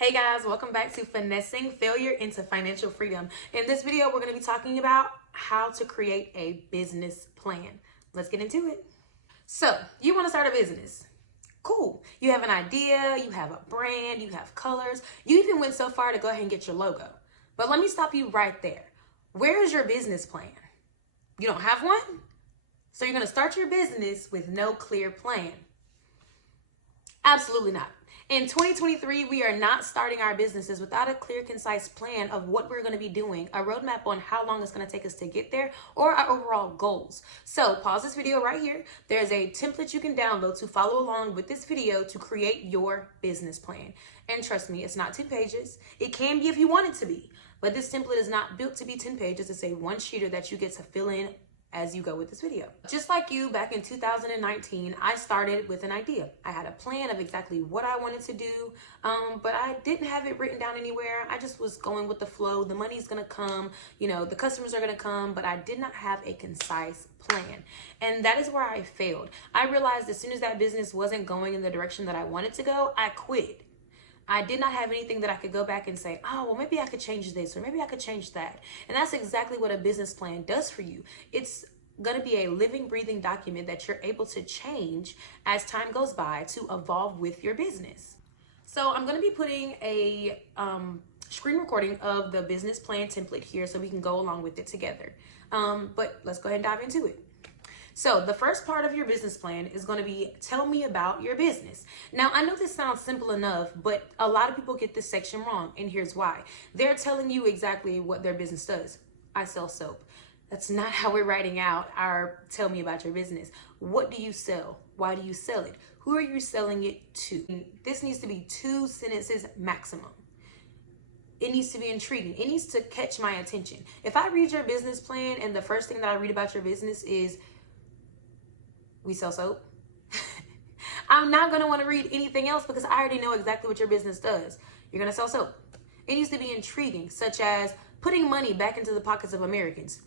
Hey guys, welcome back to Finessing Failure into Financial Freedom. In this video, we're going to be talking about how to create a business plan. Let's get into it. So, you want to start a business. Cool. You have an idea, you have a brand, you have colors. You even went so far to go ahead and get your logo. But let me stop you right there. Where is your business plan? You don't have one? So you're going to start your business with no clear plan. Absolutely not. In 2023, we are not starting our businesses without a clear, concise plan of what we're going to be doing, a roadmap on how long it's going to take us to get there, or our overall goals. So pause this video right here. There's a template you can download to follow along with this video to create your business plan. And trust me, it's not 10 pages. It can be if you want it to be, but this template is not built to be 10 pages. It's a one-sheeter that you get to fill in as you go with this video. Just like you, back in 2019, I started with an idea. I had a plan of exactly what I wanted to do, but I didn't have it written down anywhere. I just was going with the flow. The money's gonna come, the customers are gonna come, but I did not have a concise plan. And that is where I failed. I realized as soon as that business wasn't going in the direction that I wanted to go, I quit. I did not have anything that I could go back and say, oh, well, maybe I could change this or maybe I could change that. And that's exactly what a business plan does for you. It's going to be a living, breathing document that you're able to change as time goes by to evolve with your business. So I'm going to be putting a screen recording of the business plan template here so we can go along with it together. But let's go ahead and dive into it. So the first part of your business plan is going to be, tell me about your business. Now, I know this sounds simple enough, but a lot of people get this section wrong, and here's why. They're telling you exactly what their business does. I sell soap. That's not how we're writing out our tell me about your business. What do you sell? Why do you sell it? Who are you selling it to? This needs to be 2 sentences maximum. It needs to be intriguing. It needs to catch my attention. If I read your business plan and the first thing that I read about your business is we sell soap, I'm not going to want to read anything else because I already know exactly what your business does. You're going to sell soap. It needs to be intriguing, such as putting money back into the pockets of Americans.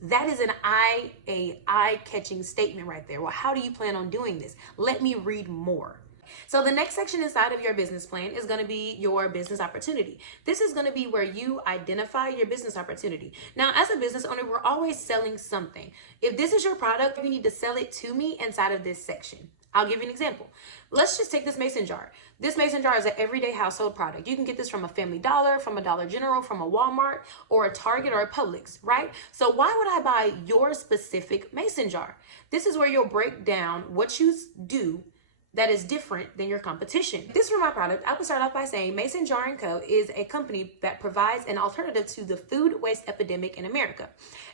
That is an eye-catching statement right there. Well, how do you plan on doing this? Let me read more. So the next section inside of your business plan is going to be your business opportunity. This is going to be where you identify your business opportunity. Now, as a business owner, we're always selling something. If this is your product, you need to sell it to me inside of this section. I'll give you an example. Let's just take this mason jar. This mason jar is an everyday household product. You can get this from a Family Dollar, from a Dollar General, from a Walmart, or a Target, or a Publix, right? So why would I buy your specific mason jar? This is where you'll break down what you do that is different than your competition. This for my product, I would start off by saying Mason Jar & Co. is a company that provides an alternative to the food waste epidemic in America.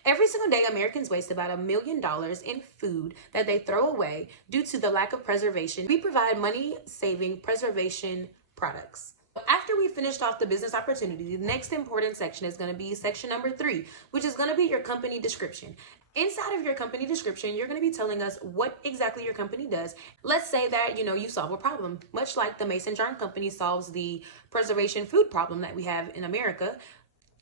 Every single day, Americans waste about $1 million in food that they throw away due to the lack of preservation. We provide money-saving preservation products. After we finished off the business opportunity, the next important section is going to be section number 3, which is going to be your company description. Inside of your company description, you're going to be telling us what exactly your company does. Let's say that, you solve a problem, much like the Mason Jar Company solves the preservation food problem that we have in America.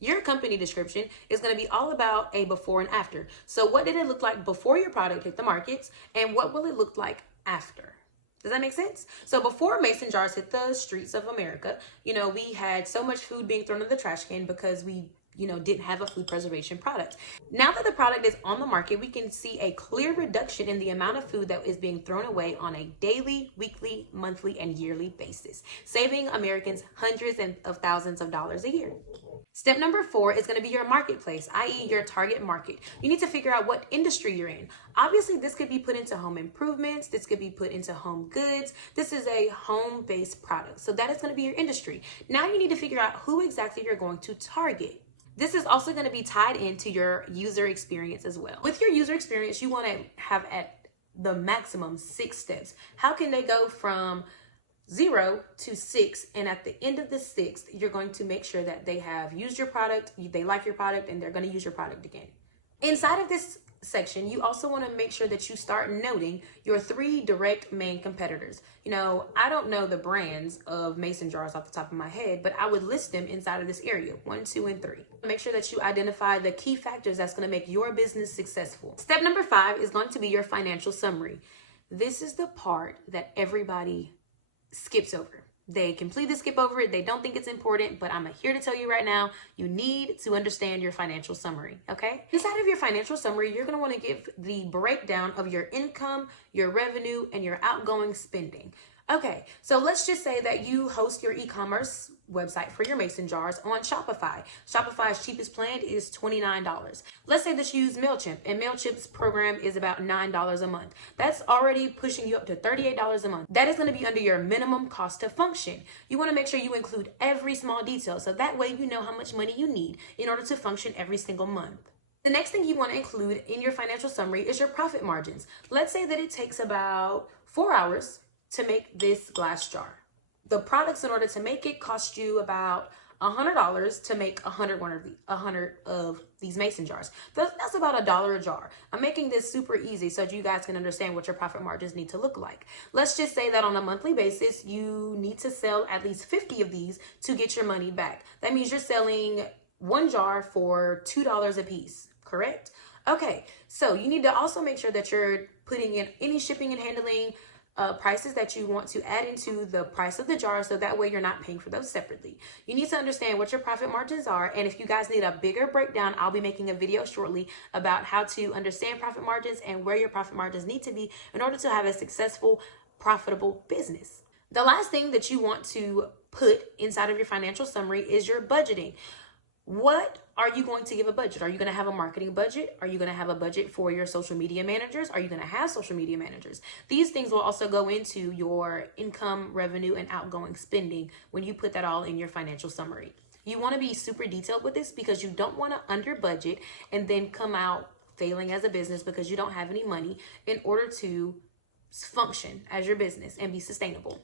Your company description is going to be all about a before and after. So what did it look like before your product hit the markets, and what will it look like after? Does that make sense? So before mason jars hit the streets of America, we had so much food being thrown in the trash can because we, didn't have a food preservation product. Now that the product is on the market, we can see a clear reduction in the amount of food that is being thrown away on a daily, weekly, monthly, and yearly basis, saving Americans hundreds of thousands of dollars a year. Step number 4 is going to be your marketplace, i.e. your target market. You need to figure out what industry you're in. Obviously, this could be put into home improvements. This could be put into home goods. This is a home-based product. So that is going to be your industry. Now you need to figure out who exactly you're going to target. This is also going to be tied into your user experience as well. With your user experience, you want to have at the maximum 6 steps. How can they go from 0 to 6, and at the end of the 6th, you're going to make sure that they have used your product, they like your product, and they're going to use your product again. Inside of this section, you also want to make sure that you start noting your 3 direct main competitors. I don't know the brands of mason jars off the top of my head, but I would list them inside of this area, 1, 2, and 3. Make sure that you identify the key factors that's going to make your business successful. Step number 5 is going to be your financial summary. This is the part that everybody skips over. They completely skip over it. They don't think it's important, but I'm here to tell you right now, you need to understand your financial summary, okay? Inside of your financial summary, you're gonna wanna give the breakdown of your income, your revenue, and your outgoing spending. Okay, so let's just say that you host your e-commerce website for your mason jars on Shopify. Shopify's cheapest plan is $29. Let's say that you use MailChimp, and MailChimp's program is about $9 a month. That's already pushing you up to $38 a month. That is going to be under your minimum cost to function. You want to make sure you include every small detail, so that way you know how much money you need in order to function every single month. The next thing you want to include in your financial summary is your profit margins. Let's say that it takes about 4 hours to make this glass jar. The products in order to make it cost you about $100 to make 100 of these mason jars. That's about $1 a jar. I'm making this super easy so that you guys can understand what your profit margins need to look like. Let's just say that on a monthly basis, you need to sell at least 50 of these to get your money back. That means you're selling one jar for $2 a piece, correct? Okay, so you need to also make sure that you're putting in any shipping and handling prices that you want to add into the price of the jar, so that way you're not paying for those separately. You need to understand what your profit margins are, and if you guys need a bigger breakdown, I'll be making a video shortly about how to understand profit margins and where your profit margins need to be in order to have a successful, profitable business. The last thing that you want to put inside of your financial summary is your budgeting. What are you going to give a budget? Are you going to have a marketing budget? Are you going to have a budget for your social media managers? Are you going to have social media managers? These things will also go into your income, revenue, and outgoing spending when you put that all in your financial summary. You want to be super detailed with this because you don't want to under budget and then come out failing as a business because you don't have any money in order to function as your business and be sustainable.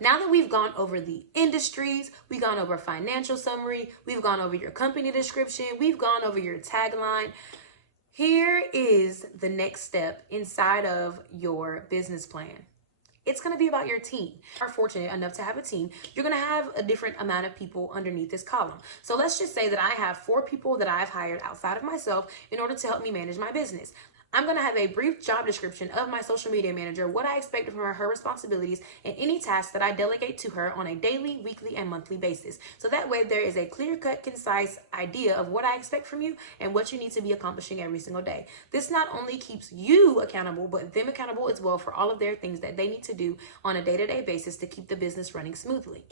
Now that we've gone over the industries, we've gone over financial summary, we've gone over your company description, we've gone over your tagline, here is the next step inside of your business plan. It's going to be about your team. If you are fortunate enough to have a team, you're going to have a different amount of people underneath this column. So let's just say that I have 4 people that I've hired outside of myself in order to help me manage my business. I'm going to have a brief job description of my social media manager, what I expect from her responsibilities, and any tasks that I delegate to her on a daily, weekly, and monthly basis. So that way there is a clear-cut, concise idea of what I expect from you and what you need to be accomplishing every single day. This not only keeps you accountable, but them accountable as well for all of their things that they need to do on a day-to-day basis to keep the business running smoothly.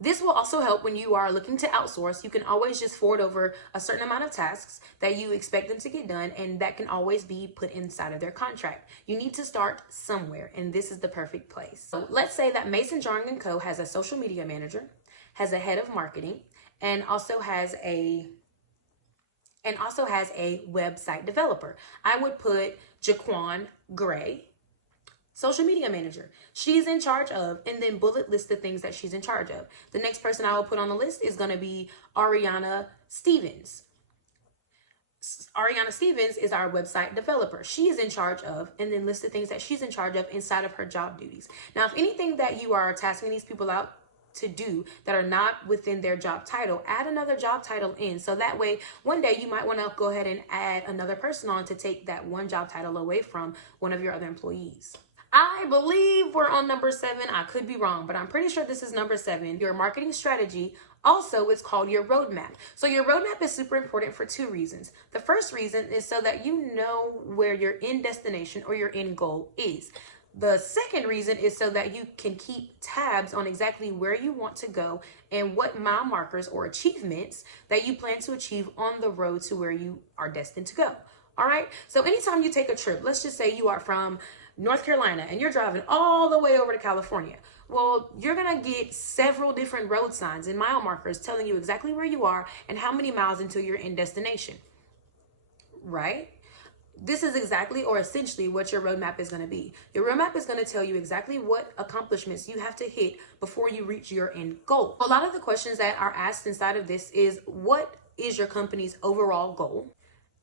This will also help when you are looking to outsource. You can always just forward over a certain amount of tasks that you expect them to get done, and that can always be put inside of their contract. You need to start somewhere, and this is the perfect place. So let's say that Mason Jarring & Co. has a social media manager, has a head of marketing, and also has a website developer. I would put Jaquan Gray, social media manager. She's in charge of, and then bullet list the things that she's in charge of. The next person I will put on the list is going to be Ariana Stevens. Ariana Stevens is our website developer. She is in charge of, and then list the things that she's in charge of inside of her job duties. Now, if anything that you are tasking these people out to do that are not within their job title, add another job title in, so that way one day you might want to go ahead and add another person on to take that one job title away from one of your other employees. I believe we're on number 7. I could be wrong, but I'm pretty sure this is number 7. Your marketing strategy also is called your roadmap. So your roadmap is super important for 2 reasons. The first reason is so that you know where your end destination or your end goal is. The second reason is so that you can keep tabs on exactly where you want to go and what mile markers or achievements that you plan to achieve on the road to where you are destined to go. All right. So anytime you take a trip, let's just say you are from North Carolina and you're driving all the way over to California. Well, you're going to get several different road signs and mile markers telling you exactly where you are and how many miles until your end destination, right? This is exactly or essentially what your roadmap is going to be. Your roadmap is going to tell you exactly what accomplishments you have to hit before you reach your end goal. A lot of the questions that are asked inside of this is, what is your company's overall goal?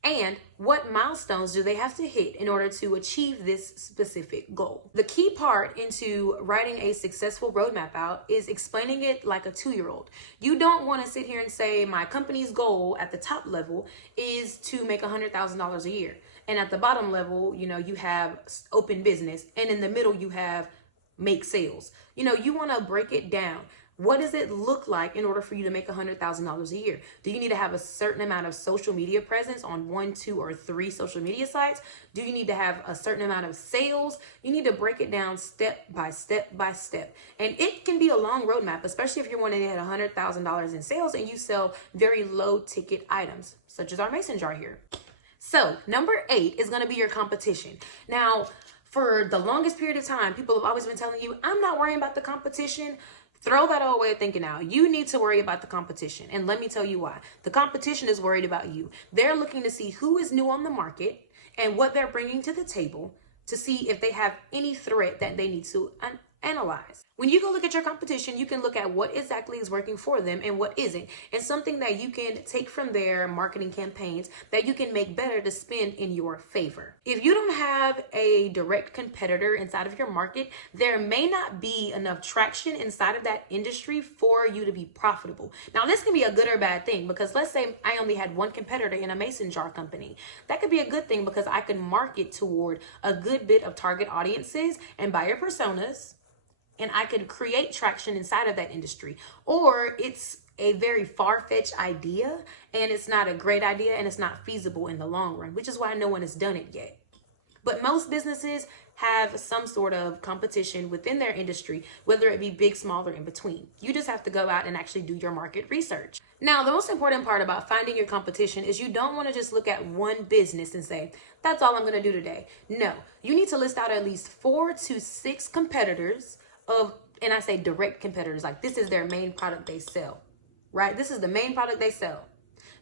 And what milestones do they have to hit in order to achieve this specific goal? The key part into writing a successful roadmap out is explaining it like a 2-year-old. You don't want to sit here and say, my company's goal at the top level is to make $100,000 a year. And at the bottom level, you have open business. And in the middle, you have make sales. You want to break it down. What does it look like in order for you to make $100,000 a year? Do you need to have a certain amount of social media presence on 1, 2, or 3 social media sites? Do you need to have a certain amount of sales? You need to break it down step by step by step. And it can be a long roadmap, especially if you're wanting to hit $100,000 in sales and you sell very low ticket items, such as our mason jar here. So number 8 is going to be your competition. Now, for the longest period of time, people have always been telling you, I'm not worrying about the competition. Throw that old way of thinking out. You need to worry about the competition. And let me tell you why. The competition is worried about you. They're looking to see who is new on the market and what they're bringing to the table to see if they have any threat that they need to analyze. When you go look at your competition, you can look at what exactly is working for them and what isn't, and something that you can take from their marketing campaigns that you can make better to spin in your favor. If you don't have a direct competitor inside of your market, there may not be enough traction inside of that industry for you to be profitable. Now, this can be a good or bad thing, because let's say I only had one competitor in a mason jar company. That could be a good thing because I could market toward a good bit of target audiences and buyer personas, and I could create traction inside of that industry. Or it's a very far-fetched idea and it's not a great idea and it's not feasible in the long run, which is why no one has done it yet. But most businesses have some sort of competition within their industry, whether it be big, small, or in between. You just have to go out and actually do your market research. Now, the most important part about finding your competition is you don't want to just look at one business and say, that's all I'm going to do today. No, you need to list out at least 4 to 6 competitors and I say direct competitors, like this is their main product they sell, right? This is the main product they sell.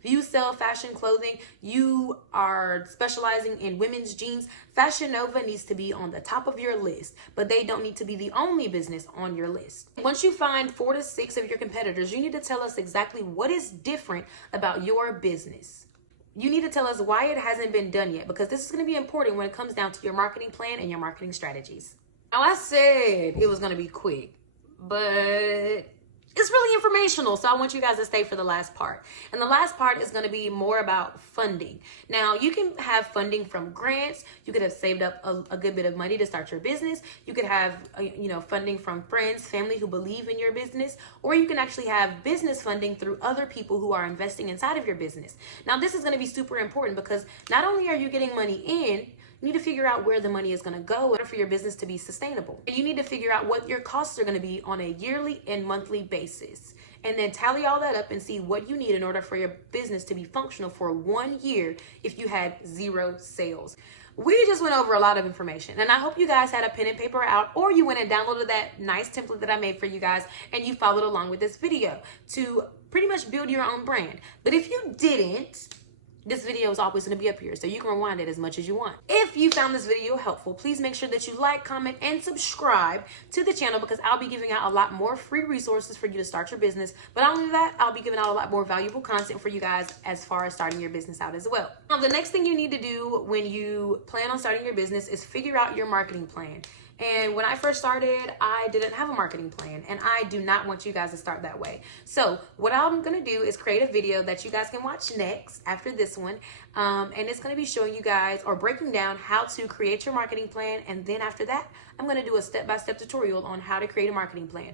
If you sell fashion clothing, you are specializing in women's jeans, Fashion Nova needs to be on the top of your list, but they don't need to be the only business on your list. Once you find 4 to 6 of your competitors, you need to tell us exactly what is different about your business. You need to tell us why it hasn't been done yet, because this is going to be important when it comes down to your marketing plan and your marketing strategies. Now, I said it was going to be quick, but it's really informational, so I want you guys to stay for the last part. And the last part is going to be more about funding. Now, you can have funding from grants. You could have saved up a good bit of money to start your business. You could have, funding from friends, family who believe in your business, or you can actually have business funding through other people who are investing inside of your business. Now, this is going to be super important because not only are you getting money in, you need to figure out where the money is going to go in order for your business to be sustainable. And you need to figure out what your costs are going to be on a yearly and monthly basis. And then tally all that up and see what you need in order for your business to be functional for 1 year if you had 0 sales. We just went over a lot of information, and I hope you guys had a pen and paper out, or you went and downloaded that nice template that I made for you guys and you followed along with this video to pretty much build your own brand. But if you didn't, this video is always going to be up here, so you can rewind it as much as you want. If you found this video helpful, please make sure that you like, comment, and subscribe to the channel, because I'll be giving out a lot more free resources for you to start your business. But not only that, I'll be giving out a lot more valuable content for you guys as far as starting your business out as well. Now, the next thing you need to do when you plan on starting your business is figure out your marketing plan. And when I first started, I didn't have a marketing plan, and I do not want you guys to start that way. So what I'm going to do is create a video that you guys can watch next after this one. And it's going to be showing you guys or breaking down how to create your marketing plan. And then after that, I'm going to do a step-by-step tutorial on how to create a marketing plan.